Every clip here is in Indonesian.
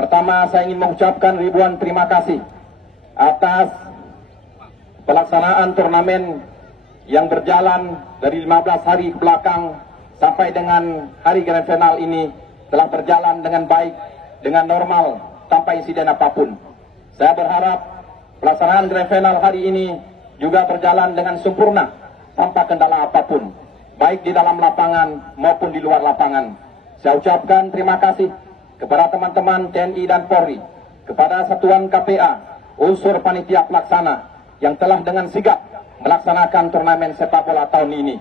Pertama, saya ingin mengucapkan ribuan terima kasih atas pelaksanaan turnamen yang berjalan dari 15 hari ke belakang sampai dengan hari grand final ini telah berjalan dengan baik, dengan normal, tanpa insiden apapun. Saya berharap pelaksanaan grand final hari ini juga berjalan dengan sempurna, tanpa kendala apapun, baik di dalam lapangan maupun di luar lapangan. Saya ucapkan terima kasih kepada teman-teman TNI dan Polri, kepada Satuan KPA, unsur panitia pelaksana yang telah dengan sigap melaksanakan turnamen sepak bola tahun ini.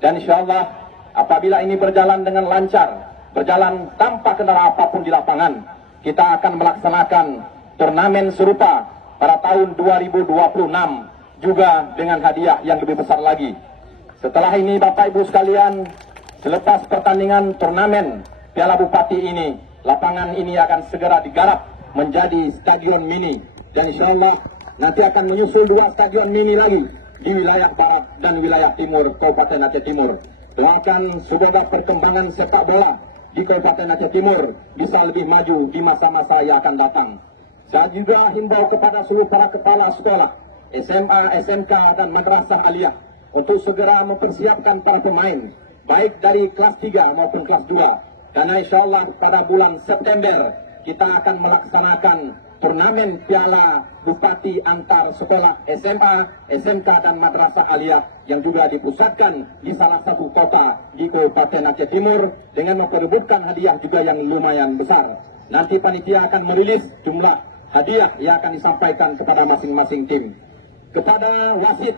Dan insya Allah apabila ini berjalan dengan lancar, berjalan tanpa kendala apapun di lapangan, kita akan melaksanakan turnamen serupa pada tahun 2026 juga dengan hadiah yang lebih besar lagi. Setelah ini Bapak Ibu sekalian, selepas pertandingan turnamen Piala Bupati ini, lapangan ini akan segera digarap menjadi stadion mini. Dan insya Allah nanti akan menyusul 2 stadion mini lagi di wilayah barat dan wilayah timur Kabupaten Aceh Timur. Doakan semoga perkembangan sepak bola di Kabupaten Aceh Timur bisa lebih maju di masa-masa yang akan datang. Saya juga himbau kepada seluruh para kepala sekolah, SMA, SMK, dan madrasah aliyah untuk segera mempersiapkan para pemain, baik dari kelas 3 maupun kelas 2. Karena insya Allah pada bulan September kita akan melaksanakan turnamen Piala Bupati antar sekolah SMA, SMK, dan madrasah aliyah yang juga dipusatkan di salah satu kota di Kabupaten Aceh Timur dengan memperebutkan hadiah juga yang lumayan besar. Nanti panitia akan merilis jumlah hadiah yang akan disampaikan kepada masing-masing tim. Kepada wasit,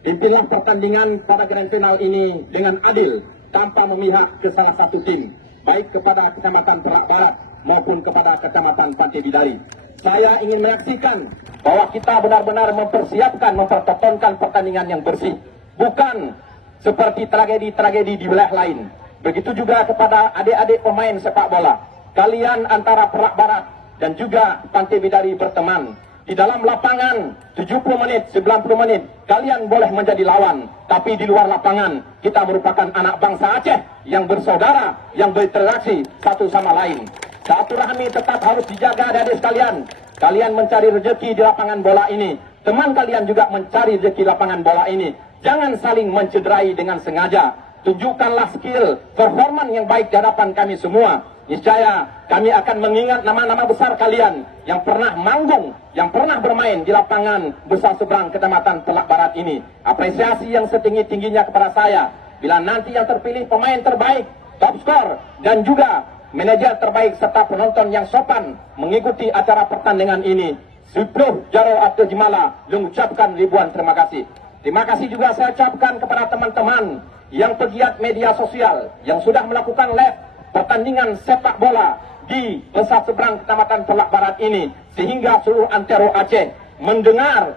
pimpinlah pertandingan pada grand final ini dengan adil tanpa memihak ke salah satu tim, baik kepada Kecamatan Perak Barat maupun kepada Kecamatan Pantai Bidari. Saya ingin menyaksikan bahwa kita benar-benar mempersiapkan, mempertontonkan pertandingan yang bersih, bukan seperti tragedi-tragedi di wilayah lain. Begitu juga kepada adik-adik pemain sepak bola. Kalian antara Perak Barat dan juga Pantai Bidari berteman. Di dalam lapangan 70 menit, 90 menit kalian boleh menjadi lawan, tapi di luar lapangan kita merupakan anak bangsa Aceh yang bersaudara, yang berinteraksi satu sama lain. Silaturahmi tetap harus dijaga adik-adik sekalian. Kalian mencari rezeki di lapangan bola ini, teman kalian juga mencari rezeki lapangan bola ini. Jangan saling mencederai dengan sengaja. Tunjukkanlah skill, performan yang baik di hadapan kami semua. Niscaya kami akan mengingat nama-nama besar kalian yang pernah manggung, yang pernah bermain di lapangan besar seberang Kecamatan Pelak Barat ini. Apresiasi yang setinggi-tingginya kepada saya bila nanti yang terpilih pemain terbaik, top skor, dan juga manajer terbaik serta penonton yang sopan mengikuti acara pertandingan ini. Subruh Jaro Abdul Jimala mengucapkan ribuan terima kasih. Terima kasih juga saya ucapkan kepada teman-teman yang pegiat media sosial yang sudah melakukan live pertandingan sepak bola di besar seberang Kecamatan Pelak Barat ini, sehingga seluruh antero Aceh mendengar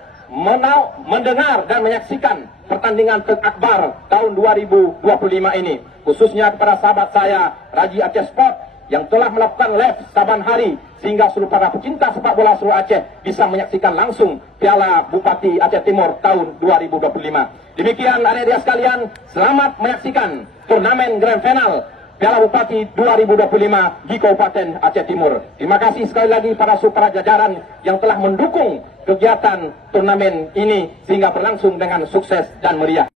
dan menyaksikan pertandingan terakbar tahun 2025 ini. Khususnya kepada sahabat saya Raji Aceh Sport yang telah melakukan live saban hari, sehingga seluruh para pecinta sepak bola seluruh Aceh bisa menyaksikan langsung Piala Bupati Aceh Timur tahun 2025. Demikian adik-adik sekalian, selamat menyaksikan turnamen Grand Final Piala Bupati 2025 di Kabupaten Aceh Timur. Terima kasih sekali lagi para supra jajaran yang telah mendukung kegiatan turnamen ini sehingga berlangsung dengan sukses dan meriah.